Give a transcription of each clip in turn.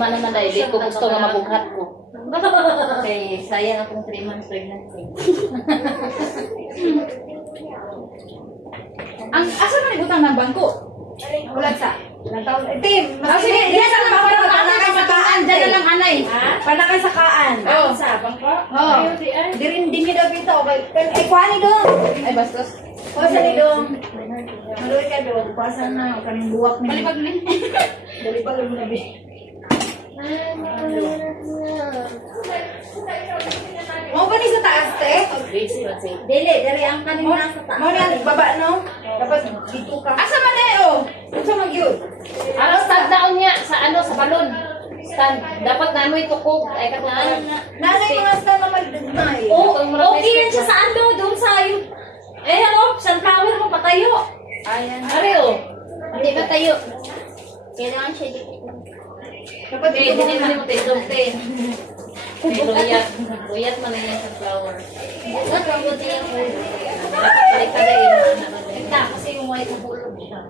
Tama naman dahil di ko gusto nga mabughat ko. Okay, sayang akong 3 months pregnancy. Ang asa man ibutang ng bangko? Wala sa. Team, Sige, diyan sa bangko panakay sa kaan, diyan na lang anay. panakay sa kaan. Oh. Sa bangko? Oh. Dirin din daw bitaw kay ay kwani do. Ay bastos. O sa ni do. Maluwi ka do, pasa na kaning buwak ni. Palipag ni. Balipag mo na bi. Mo ba ni sa taas te? Busy ba say? Dili, dari ang kanina sa taas. Mo ni baba no? Dapat dito ka. Asa man eh oh? Unsa man gyud? Ano stand down niya sa ano sa balon. Stand. Dapat namoy tukog ay katukan. Nanay mga stand na maldugnay. Oh, Okay yan siya sa ano, doon sa yung... Eh, ano, sunflower mo patayo. Ayan. Are oh. Hindi ba tayo? Kailangan siya dito. Dapat Hindi dito din ka. mo tayo te. Luyat. Luyat man na yan sa flower. What wrong with you? Balik ka dahil. Ika, kasi yung white nabulog siya.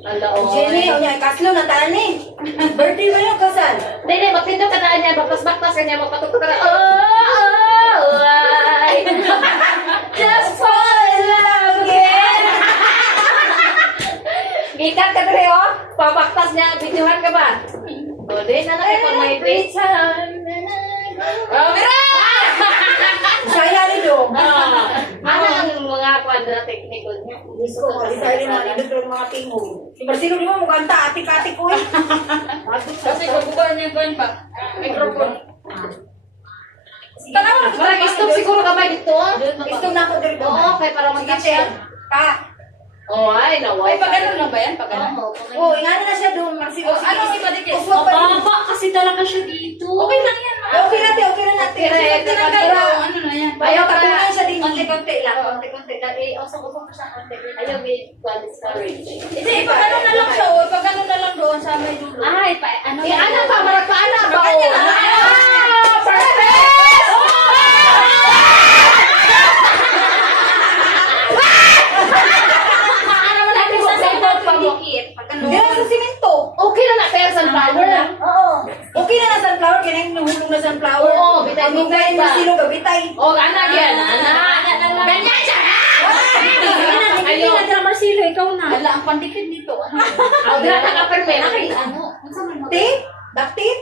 Ala oh. Jenny, o niya, kaslo na tani. Birthday mo yung kasal. Hindi, magpindot ka na niya. Baktas-baktas ka niya. Magpatok ka na. Oh, ay. Just fall in love again. Gikat ka dre oh. Pabaktas niya. Videohan ka ba? O, di na lang ito may face. Oh, mira! Saya ni do. Ano ang mga kwadra technical niya? Gusto ko, isa rin mga nindot yung mga tingog. Si Marcelo di mo mukanta, atik-atik ko eh. Kasi kabukuan niya ko pa. Microphone. Tanaw na Para gusto siguro kamay dito ah. Gusto na ako dito. Oo, kaya para Sige, mag-catch te. yan. Pa. Oh, ay, naway. Ay, pag-ano lang ba yan? Pag-ano? Oh, ingano na siya doon, Marcelo. Ano si Padikit? Upo pa rin. Mababa kasi talaga siya dito. Okay lang yan. Okay na natin, okay na natin. Direct, Tinanggal direct. mo. Ano na yan? Ayaw tapunan siya din. Konti-konti lang. Konti-konti lang. Eh, usok-usok ko siya konti. Ayaw, may discourage. Hindi, pag-ano na lang siya. O, pag-ano na lang doon sa may dulo. Ay, ano Eh, ano pa? Marag pa, ano ba? Magkanya na. Ah! Perfect! Ano mo natin sa cellphone pa mo? Hindi na sa simento. Okay na na, pero sunflower lang. Oo. Okay na na sunflower, kaya na yung nahulong na sunflower. Oo, bitay, Pag bitay yung ba? Marcelo, gabitay. Oh, anak yan. Anak. Ganyan siya. Hindi na dyan, Marcelo, ikaw na. Wala ang pandikit dito. Oh, dila ka ka-perme. Ano? Te? Daktit?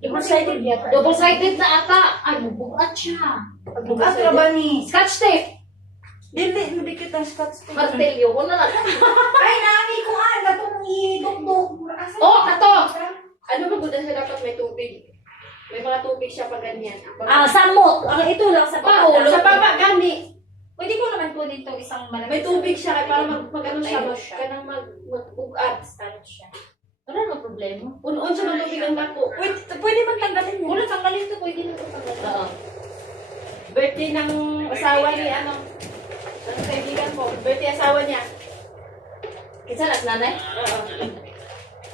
Double-sided yan. Double-sided na ata. Ay, bubukat siya. Bukas na ba ni? Scotch tape. Dili, mabikit ang scotch tape. Martilyo ko na lang. Ay, nami ko katong idugdog. Oh, kato. Ano ba siya dapat may tubig? May mga tubig siya pag ganyan. Ah, samot. Ang ito lang sa Pahulo. Sa baba, gani. Pwede ko naman kunin itong isang malaki. May tubig siya kaya para mag-ano siya, Ayun siya. kanang mag-bugat. Stand siya. Wala na problema. Unoon siya ng tubig ang bako. Pwede man tanggalin niya. Wala, tanggalin ito. Pwede na ito tanggalin. Oo. Birthday ng asawa ni ano. Ang kaibigan ko. Birthday asawa niya. Kinsa na nanay? Oo.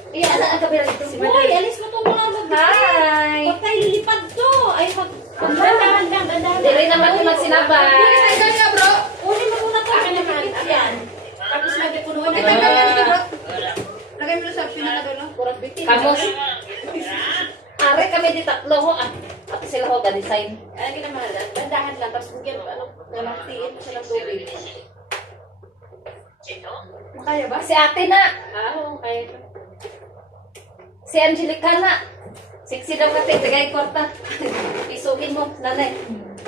Iya, ang kabila dito. Uy, alis mo itong mga mag- Hi. Huwag tayo lilipad to. Ay, dandahan lang, dandahan. Dili naman ko magsinabay. ka, bro. Uli mo muna to. Akin naman. Yan. Tapos lagi ko noon. Ay, tanggal yan ito, bro. Lagay mo na sa pinakadulo. Kurang bitin. Kamos. Are kami di tatlo ho. At sila ho ga-design. Ay, kinamahal. Dandahan lang. Tapos bigyan, tiin mo siya ng tubig. Kaya ba? Si ate na. Okay. Si Angelica na. Sexy daw natin. Tagay kwarta. Isuhin mo, nanay.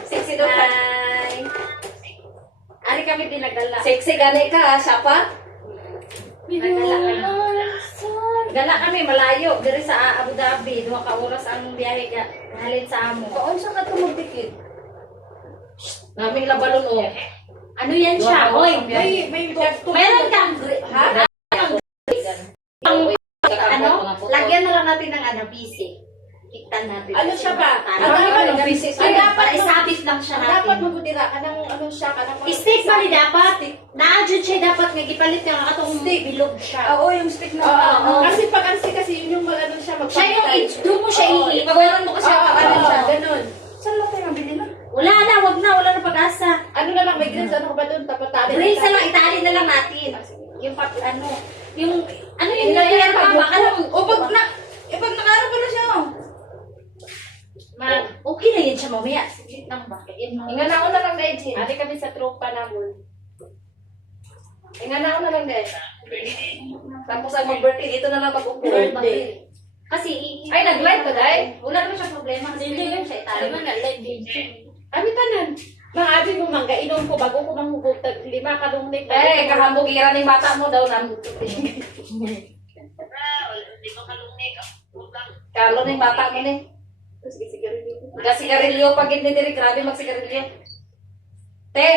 Sexy daw ka. Hi. Ari kami dinagala. Sexy gani ka, siya pa? Nagala kami. Gala kami malayo. Dari sa Abu Dhabi. 2 ka oras ang biyahe ka. Halin sa amo. Kaon sa ka tumagdikit. Naming labalon o. Ano yan siya? Hoy. May Meron kang... Ha? Ano? Lagyan na lang natin ng ano, PC. Kiktan natin. Ano siya ba? Ano Ano ba? yung pieces? Ay, dapat isabit lang siya Dapat natin. mabudira ka ng ano siya, ka ng Stick pa ni dapat. Na-adjust siya dapat nga gipalit yung atong bilog siya. Oo, yung stick na. Oo. Kasi pag kasi yun yung mag-ano siya, Siya yung doon mo siya Oo. ipawalan mo kasi Oo, ang ano siya, ano. ganun. Saan lang tayo mabili na? Wala na, wala na pag-asa. Ano na lang, may grills, ano ka ba doon? Tapat-tabi. Brace na lang, itali na lang natin. Yung ano, yung, ano yung Yung nangyayari pag- pa, baka lang, O pag na, pag Jin. Ari kami sa tropa namon. Ingana ko na lang guys. Tapos ang mag-birthday, dito na lang pag-upo. Birthday. Kasi, Ay, nag-live ba, day? wala naman siya problema. Kasi hindi lang siya itali. Ano na live video. Abi tanan. Mga abi mo mangga inom ko bago ko manghubog tag 5 kalungnik. Eh, kahambog iran yung bata mo daw na. Kalo na yung bata mo ni. Sige dito. Magasigarilyo pag hindi diri, grabe magsigarilyo. Te!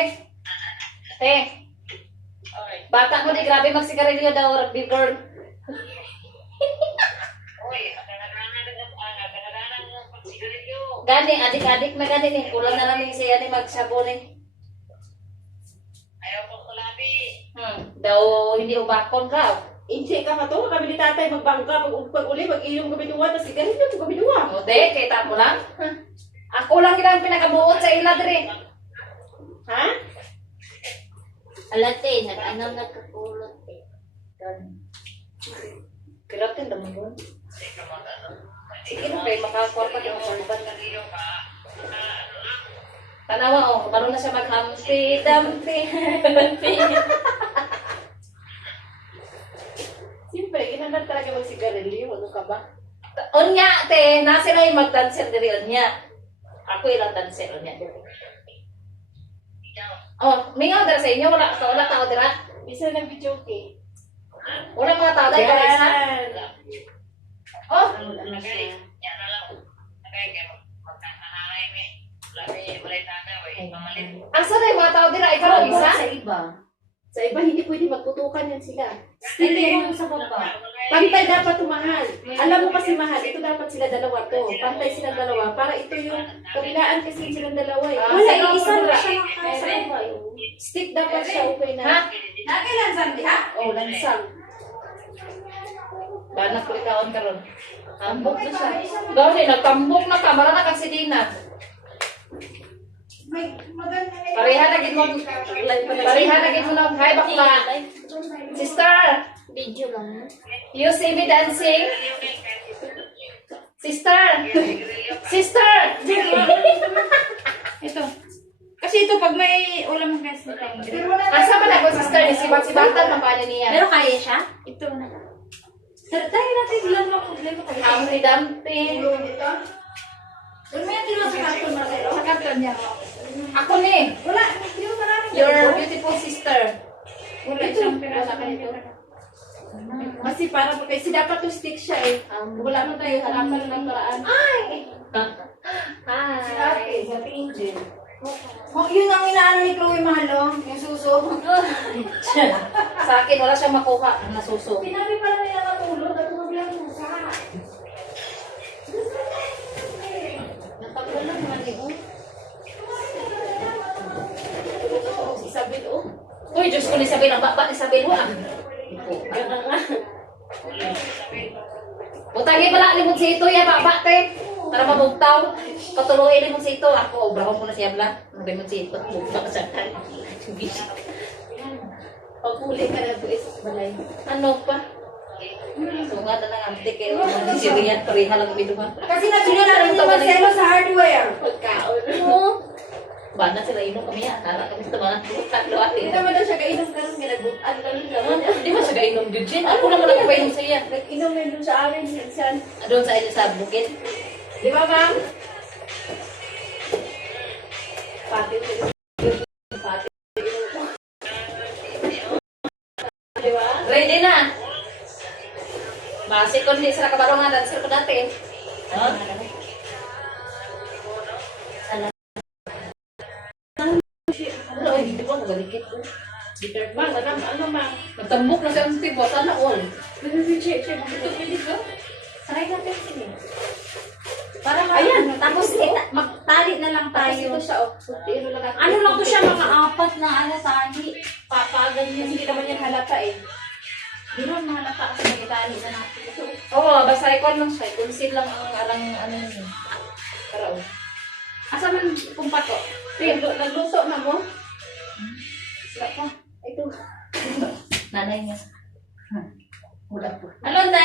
Te! Bata mo ni, grabe magsigarilyo daw, rugby girl. Gani, adik-adik na gani ni. Kulang na namin siya ni magsabo ni. Daw hindi ubakon ka. Inche ka to kami ni tatay magbangka pag uli mag-inom kami duwa tas sigarilyo kami duwa. O de, kita mo lang. Ako lang ilang pinakabuot sa ila diri. Ha? Alate, nag-anong nagkakulot eh. Kiratin naman yun. Sige na kayo, makakorpa yung korban na. Tanawa o, marunong na siya mag-humpty-dumpty. Siyempre, ginanan talaga magsigarilyo. Ano ka ba? Unya, te, nasa na yung mag-dancer diri, unya. Ako ilang dancer, unya. Oh, mingaw dira sa inyo, wala tao dira. Bisa ng video okay. Wala mga tao dahil ka isa. Oh, asa na yung mga tao dira? Ikaw lang isa? Sa iba. Sa iba, hindi pwede magputukan yan sila. Hindi yung sa baba. Pantay dapat tumahal. Alam mo kasi mahal, ito dapat sila dalawa to. Pantay silang dalawa. Para ito yung kabilaan kasi silang dalawa eh. Ah, Wala, sa isa iba, na siya sa baba. Stick dapat siya okay na. Ha? Nakailansan di ha? Oh, lansang. Banak ko ikaon karon. Tambok na siya. Daw ni nagtambok na kamera na kasi dina. May maganda na Pareha na gid mo. Pareha na gid mo na hi bakla. Sister, Video lang. you see me dancing? Sister. Sister. ito. Kasi ito pag may ulam kasi Asa man ako sister ni sibat-sibatan man paano niya. Pero kaya siya? ito na. Tayo natin lang ang problema kayo. Humpty Dumpty. Ito. Doon may tilo sa karton Marcelo. Sa karton niya. Ako ni. Wala, hindi mo marami. Your beautiful sister. Wala siyang pirasa kanito. Kasi para po kasi dapat to stick siya eh. Wala mo tayo hanapan ng paraan. Hi. Ate, sa Angel. Oh, yun ang inaano ni Chloe Mahalo, yung suso. Sa akin wala siyang makuha ang nasuso. Pinabi pala nila matulog at tumaglang musa. Natagpuan naman ni Isabel oh. Uy, Diyos ko ni Isabel, ang baba ni Isabel, wa. Butangin pala, limon si ito, ya, baba, te. Para mabugtaw. Patuloy limon si ito. Ako, obrahon ko na siya, bla. Limon si ito, bugtaw sa tan. Pagpuli ka na buwis sa balay. Ano pa? Sungat na lang, amtik, eh. Si Rian, pareha lang biduman. Kasi nabili namin ni Marcelo sa hardware. Pagkaon. Bana sila inom kami, akala kami sa mga tatlo Hindi atin. naman daw siya kainom karon ginagbutan karon naman. Di ba siya kainom din, Jen? Ako naman nagpainom sa iya. Nag-inom na doon sa amin minsan. Doon sa inyo sa bukid. Di ba, ma'am? Pati pati. Di ba? Ready na. Masik ko hindi sila kabarungan dancer ko dati. Huh? Ano, hindi ko magalikit ko. Ma'am, ano ma'am? Nagtambok na siya ang tibo. Sana all. Check. Ito pwede ka? Try natin sige. Para Ayan, tapos magtali na lang Tapos tayo. ito siya, oh. Ano lang natin. Ano lang to siya, mga apat na ano tali. Papaganyan. Hindi naman yan halata eh. Hindi naman mahalata kasi nagtali na natin. Ito. Oo, basta icon lang siya. Conceal lang ang arang ano yun. Karao. Asa man kumpato? Nagluto na mo? Wala pa. Ito. Nanay niya. Wala po. Ano na?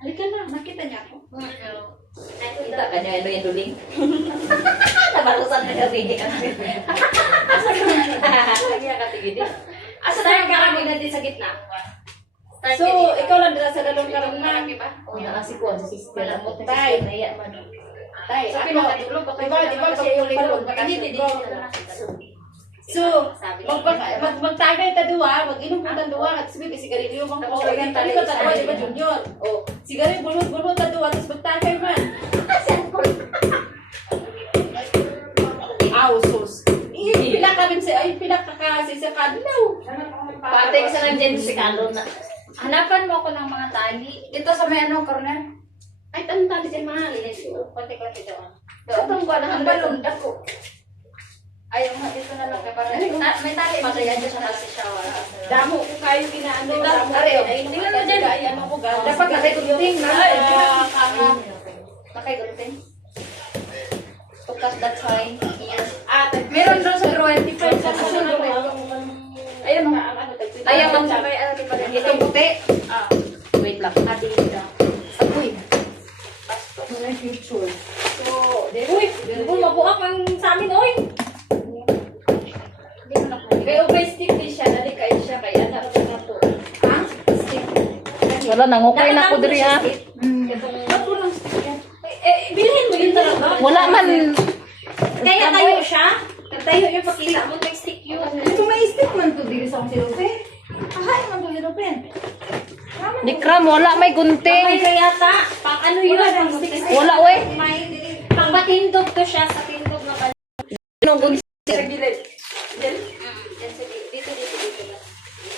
Halika na, nakita niya ako. Kita ka niya, ano yung duling? barusan na kami. Lagi ka tigid. Asa tayo karami natin sa gitna? Start So, dito. ikaw lang dala sa dalawang karamihan. O, nakasikuan sa sister. Malamot na Tay. sister na iya man. Tay, So, ako, pinakatulog, baka diba, naman kasi pag yung palong, baka hindi, hindi, hindi, hindi. So, magtagay ta duwa, mag-inom po ta duwa, at sabi kasi sigarilyo bang Tapos po, lagyan hindi tali ko sa ta ano. di ba junior? Oh, sigarilyo bulot ta duwa, tapos magtagay man. Aw, sus. Pila ka rin sa, ay, pila ka kasi sa kadlaw. Pati sa nandiyan si Carlo na. Hanapan mo ako ng mga tali. Dito sa may ano, corner. Ay, tanong tali dyan, mahal. Konti-konti doon. Doon ko na ang balon dako. Ayaw nga, dito na lang. Kaya parang, may tali pa kaya dyan sa nasa shower. Damo ko kayo ginaano, Tingnan, damo ko. are, oh. Ay, Tingnan mo dyan. ay, ano ko gano'n. Dapat nakaigunting na. Ay, Nakaigunting. Tukas that time. Here. At, Meron doon sa drawing. Different sa ano, Ayun, oh. Ayaw mo sa may ano, di ba rin? Itong puti. Ah, Wait lang. Adida. Agoy. future. So, Uy, bumabuak ang sa amin, oy. Hindi mo na may obey stick din siya, nalikay siya, kaya ano na to. Ha? Stick. Wala, nangukay na ko diri ha. Ba't mo lang stick yan? Bilhin mo yun talaga. Wala man. Kaya tayo siya. Tayo yung pakita mo, may stick yun. Ito may stick man to diri sa akong sirupe. Ahay man to sirupe. Dikram, wala may May gunting. kayata. Pang ano yun? Pang stick. Wala, we. Pang patindog to siya sa tindog na kanya. Anong gunting? Sa gilid. Yan. Yan sa dito, dito lang.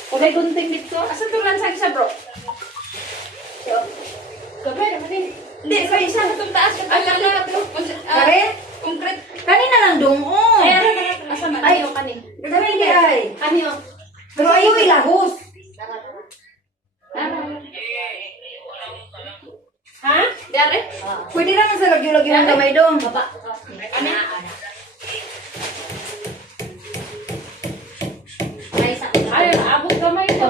Kung may gunting dito. Asan to lang sa isa, bro? Kabay naman eh. Hindi, sa isa na itong taas. Ay, Kare? concrete. Kanina lang dong. Oh. Ay, ano, asa man? Ay. Ayaw kanin. Kami di ay. Kanyo. Pero ayaw ilahos. Ha? Dari? Pwede lang sa lagyo-lagyo ng kamay dong. Baba. Ano? Ay, sa Ay, abot kamay ko.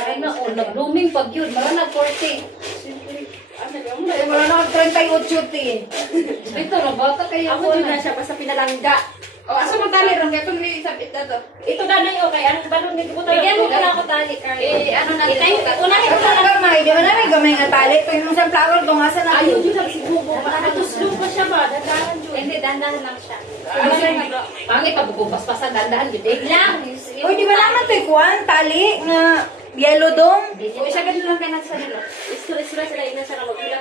Ay na, oh, nag-blooming pag yun. Mara nag-40. Ay, wala na 38 tin. Dito, nabata kayo. Ako dyan na siya, basta pinalangga. O, asa mo tali ron? Kaya itong isabit na to. Ito na na yun, kaya anong balon nito ko Bigyan mo na ako tali, Carl. ano na Itayo, unahin Ito mo na ang gamay. Di ba na may gamay nga tali? Pwede mo siyang flower kung asa na Ayaw yun. dyan ang sibubo. Natuslo pa siya ba? Dadahan dyan. Hindi, dandahan lang siya. Ano na yung Pangit pa bugubas-pasan, dandahan yun. Eh. Lang. Uy, di ba naman ito'y kuwan? Tali nga yellow dong? O, isa ganun lang kayo nasa nila. Istura sila, ina siya na mag-ilang.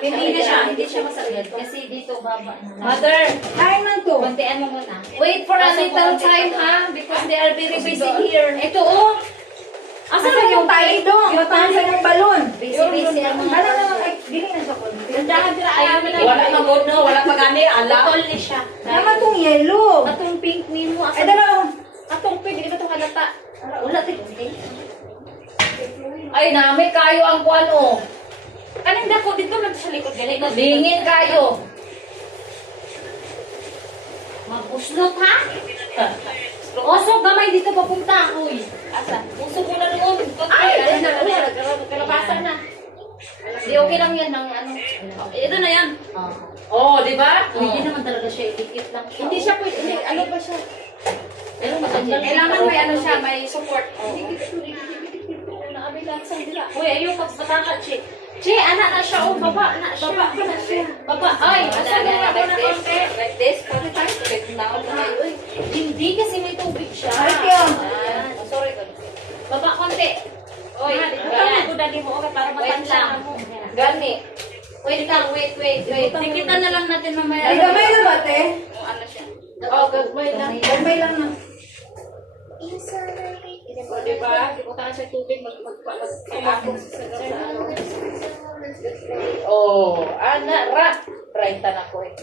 Hindi siya masakit. Kasi dito baba na. Mother, Ay man to. Kontian mo muna. wait for a little time ha, because they are very busy here. Ito oh. Asa na yung tali dong? Matahan sa yung balon. Busy ang mga. Ano na? Ay, dili na siya konti. Dandahan sila, ayaw na Wala nang good no, wala pa gani, ala. Totally siya. Naman tong yellow. Atong pink ni mo. Ay, dalaw. Atong pwede ka itong halata. Wala tayo. Okay? Ay, nami kayo ang kuan oh. Kanang dako, dito lang sa likod. Galing. Dingin kayo. Mag-uslot ha? Osog gamay dito papunta. Uy. Asa? Usog mo na doon. Ay, kalabasan na. Di okay lang yan ng ano. Ito na yan. Oh, di ba? Hindi naman talaga siya. Dikit lang siya. Hindi siya pwede. Hindi, ano ba siya? Pero matanggal. Kailangan may ano siya, may support. Uy, ayun pag batangat siya. Che, anak na siya. Oh, baba na siya. Baba pa na siya. Baba. Ay, asa na ako na konti. Like this? Pwede tayo. Pwede na ako tayo. Hindi kasi may tubig siya. Ay, tiyo. Sorry. Baba konti. Oy, Ito ko dali mo okay, para wait matansya lang. mo. Gani. Wait lang, wait. Tikitan na lang natin mamaya. Ay, gamay na ba, te? Ano siya? Oh, gamay lang. Gamay lang na. O, diba? Di ko tayo sa tubig mag-ako sa ano. Oh, ana ra. Right na ko eh.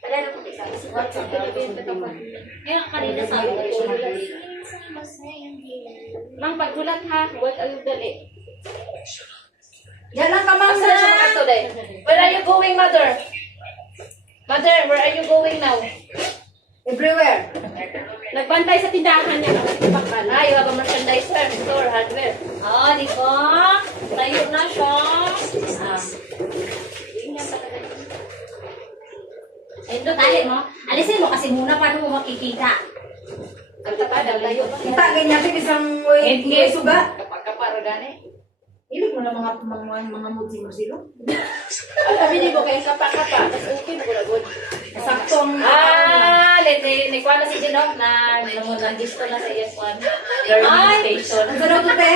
Wala na kung isa. WhatsApp ko na din ito pa. Kaya kanina sabi ko siya. Mang paggulat ha, huwag ayun dali. Yan lang ka, ma'am. Asa na siya mga today? Where are you going, mother? Mother, where are you going now? Everywhere. Nagbantay sa tindahan niya ng bakal. Ah, you have a merchandiser, store, hardware. Ah, di ba? Tayo na siya. Ito tali mo. Alisin mo kasi muna paano mo makikita. Kalipad, layo pa. Kita ganyan natin isang way suga. Kapag-kapara gani. Ilig mo na mga mudsilo. Sabi niyo ko kayo kapa-kapa. Tapos okay na gulagod. Saktong. Ni Kwan na si Jinok na nandisto na sa iyang Kwan. Learning station. Ang sarap to, te.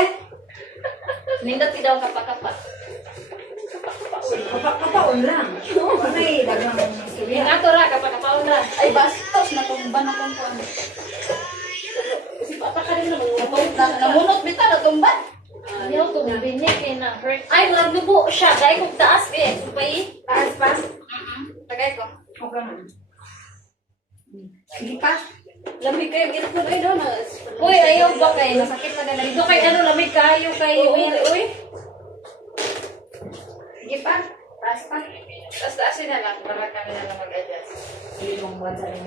Nindot ki daw kapakapa. Kapaon lang. May dagang Yung istorya. ato ra kapakapaon ra. Ay, bastos na tumba na kung kuwan. Kasi papa ka rin naman. Namunot bita na tumba. Ayaw ko binyek kay na hurt. Ay, naglubo siya. Dahil kung taas eh. Supay. Taas pa. Tagay ko. Okay man. Sige pa. Lamig kayo. Ito ko rin doon. Uy, ayaw ba kay masakit na ganun. Dito kay ano lamig kayo kay Uy. Sige pa. Taas pa. Tapos taasin na lang para kami na lang mag-adjust. Hindi mong wala rin.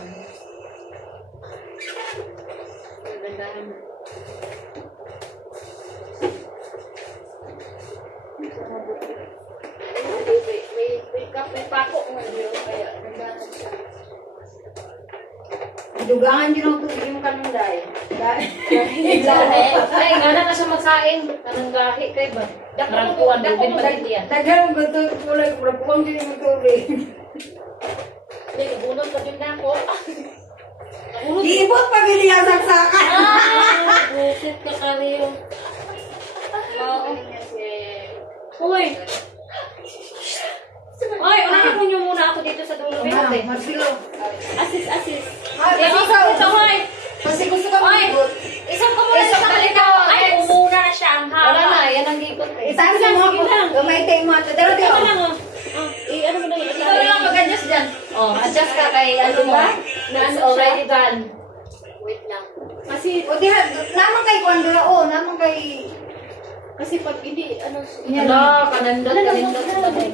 May pako mo yun. Kaya, nagdahan siya. Dugangan yun ang tubig yung kanunday. Ay, nga na siya magsaing. Anong gahi kay ba? Rangkuan, dubin pa din yan. Dagang gusto kulay kurapong din yung tubig. May nabunot ka din na ako. Giibot pag iliya saksakan. Busit ka kariyo. Uy! Ay, unahin mo niyo muna ako dito sa dulo. Marcelo. Assist. Ay, Yan, ito, hoy! Kasi gusto ka Hoy! mag-ibot. Isang ko muna sa kalikaw. Ay, umuna na siya ang haba. Wala na, yan ang gikot. Itaas mo ako. Gamaytay mo ito. Daro Ito dito. lang, oh. Ano mo na yun? Ikaw lang mag-adjust dyan. Oh, adjust ka kay ano mo. Na It's ano already done. Wait lang. Kasi, O diha, naman kay Kwandura. O, naman kay... pag hindi, ano, Ano, kanandot, kanindot sa tabi.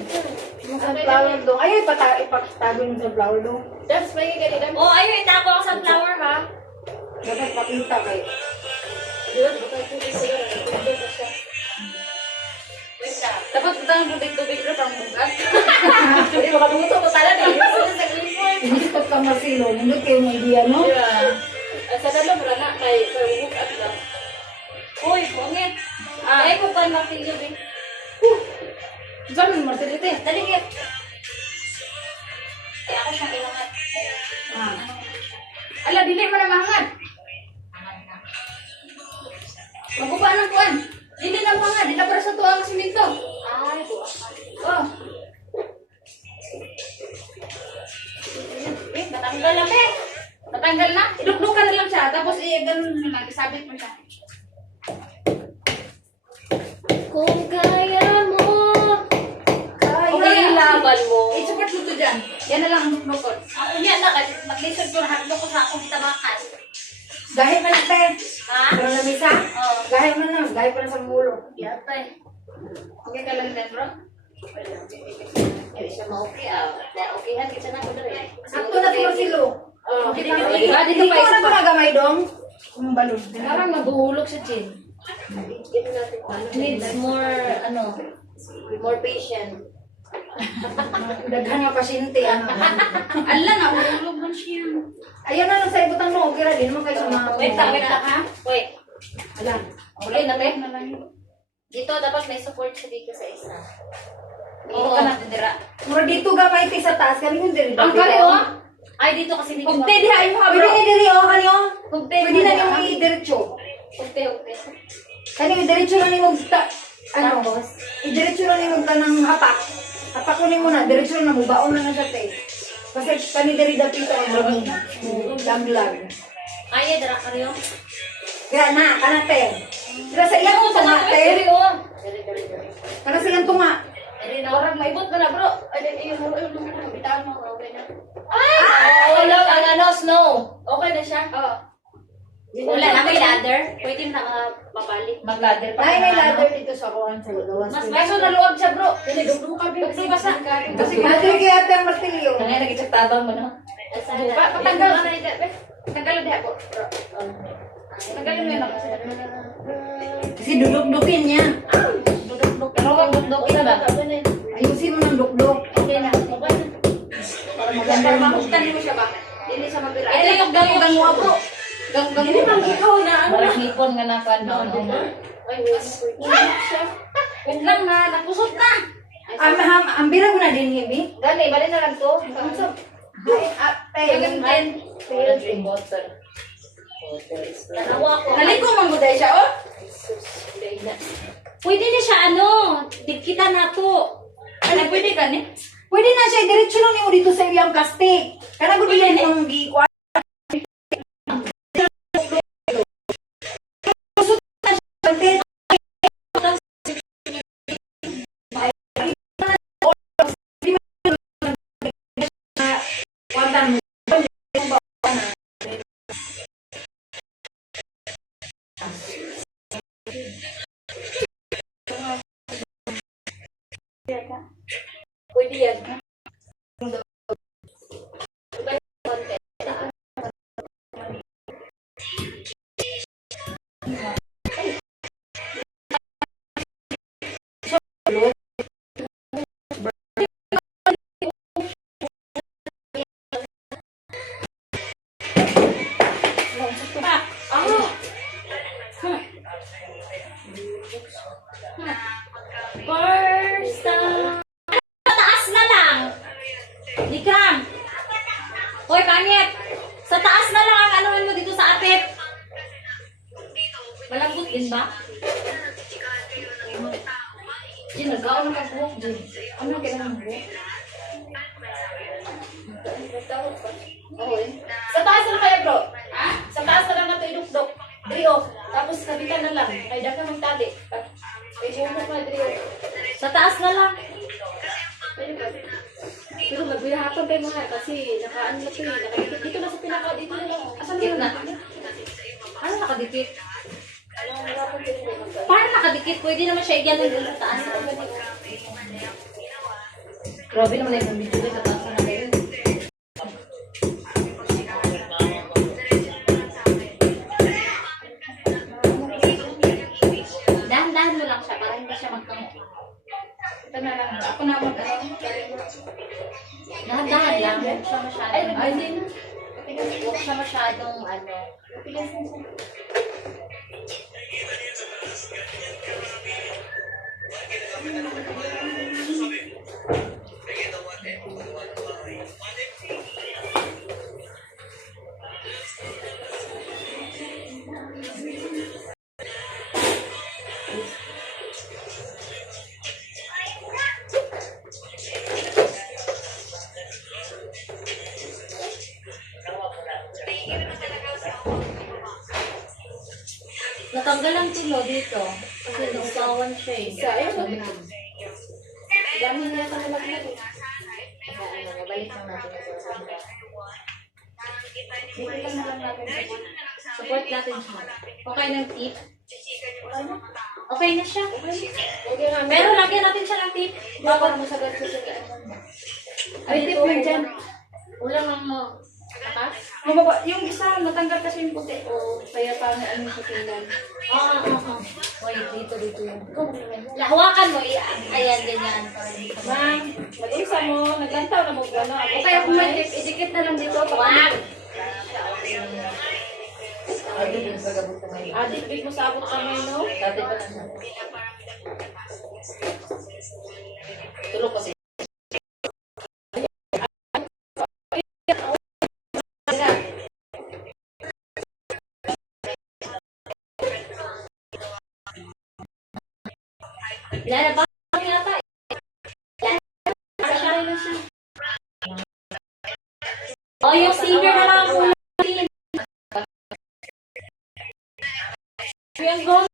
Yung sunflower dong. Ayaw, ipatago yung sunflower dong. that's may ganito. Oh, ayun, itako ang sunflower, ha? Dapat pakita kay... Yun, baka ito yung siguro. Nagpunod na siya. Wait lang. Dapat kita ng tubig-tubig rin ang bugat. Hindi mo kaluto ko talaga. Gusto ko sa clipboard. Inispot ka Marcelo. Nandun kayo ng idea, no? Sa dalo, wala na. Kay Hugak na. Uy, bungit. Ay, kung pa martilyo, eh. Diyan, Marcelo, ito. Dali, Kip. Ay, ako siyang ilangat. Ah. Ala, dili mo na mahangad. Maguba ng kuwan. Dili na mahangad. Dili na para sa tuwang siminto. Ay, buwan. Oh. Matanggal lang, eh. Matanggal na. Idukdukan na lang siya. Tapos, ganun na lang. Isabit mo siya. Kung kaya mo. Okay, laban mo. I-support mo to dyan. Yan na lang ang dukdukon. Ako niya na, kasi mag-listen ko na hardlo ko sa akong itabakan. Gahit na lang, te. Ha? Pero na misa. Oo. Gahit mo na. Gahit pa na sa mulo. Yata, eh. Okay ka lang, te, bro? Hindi siya ma-okay, ah. Okay-han, kita na ko na rin. Sakto na to, Marcelo. Hindi Dito ka- diba? Dito pa na isa ito pa. na gamay, dong. Yung balon. Parang mabuhulog sa chin. Needs more, ano, more patient. Daghan nga pasyente. Ano. Ala na, mahulog man siya. Ayun na lang sa ibutang no. Okay ra, di naman kayo sa mga... Wait lang, ha? Wait. Ala. Uli na, te. Dito, dapat may support siya dito sa isa. Oo, ka natin dira. Mura dito gamay ti sa taas. Kani yung diri. Ang kari, oh. Ay, dito kasi medyo Kung te, di ay mga bro. Pwede ni diri, oh, kani, oh. Kugte, Pwede na yung i-diretso. Kugte. Kani, i-diretso na ni mo ano, i-diretso na ni mo ka ng hapak. Hapak ko ni mo na, diretso na mo. Baon na na siya, te. Kasi kani diri dapito ang lagi. Langlag. Ay, dara ka rin. Kaya na, kanate. Kaya sa ilang tunga, te. Diri, oh. Kana sa ilang tunga. Diri na. Parang maibot mo na, bro. Ay, bitawan mo. Okay na. Wala ang ano, snow. Okay na siya? Oo. Wala na may ladder. Pwede na mapalik. Mag-ladder pa. Ay, may ladder dito sa kuwan sa gawas. Mas Kaso naluwag siya, bro. Dugdug ka, babe. Kasi basa. Kasi natin kaya ate ang martilyo. Kaya nagitsak tabang mo, no? Duka, patanggal na ito. Tanggal na ako. Tanggalin mo yun ako. Kasi duduk-dukin niya. Pero kang bundok ina ba? Ayusin mo ng dukduk. Okay na. Para maganda yung dukduk. Hindi man ikaw na ano. Marang hipon nga na kan no. Ay, wait siya. Wait lang na, nagpusot na. Ang bira ko na din, Hibi. Gani, bali na lang to. Nanawa ko. Haliko mangguday siya, oh. Pwede na siya ano, dikita na to. Ano, pwede ka ni? Pwede na siya, diretso lang niyo dito sa iyang plastic. Kana gud yan yung gi-kuha. Pwede yan. First taas na lang. Dikram. Hoy, pangit. Sa taas na lang ang anuhin mo dito sa atip. Malambot din ba? Jin, nag-aon naman buhok, Jin. Ano kailangan buhok? Sa taas na kaya, bro? Sa taas na lang na ito idukdok. Drio. Tapos kabitan na lang. Kaya daka ng tali. Kaya bumok na, Drio. Sa taas na lang. Pwede ba? Pero magbihapon kayo mga kasi nakaano na ito eh. Nakadikit dito na sa pinaka. Dito na lang. Asan Dikit na na. lang? Paano nakadikit? Hapon kayo na lang. Paano nakadikit? Pwede naman siya igyan doon sa taas. Grabe naman yung video sa taas na ngayon. Dahan-dahan mo lang siya para hindi siya magtango. Ito na lang. Ako na mag-ano. Dahan-dahan lang. Huwag siya masyadong, huwag siya masyadong, ano. Natanggal ang tulo dito. Kasi naupawan siya eh. Isa, ayun. Dami niya sa malaglag eh. Ano, mabalik lang natin ito sa kanila. Dito lang na lang natin. Support natin siya. Okay ng tip. Okay na siya. Okay nga. Pero lagyan natin siya ng tip. Baka mo sa ganito sa Ay, tip lang dyan. Ulang lang mo. Takas? Mababa. Yung isa, natanggal kasi yung puti. Oo, kaya parang ano sa tingnan. Oo. Wait, dito yun. Hawakan mo. Ayan, ganyan. Ma'am, mag-isa mo, naglantaw na mo gano'n. O kaya kung may tip, idikit na lang dito. Wag! Grabe din sa gabot na ngayon. Big mo sa abot kamay, no? Dati pa na siya. Tulog kasi. Lalabas ko yata eh. Oh, yung singer na lang ang ulan. Yung gold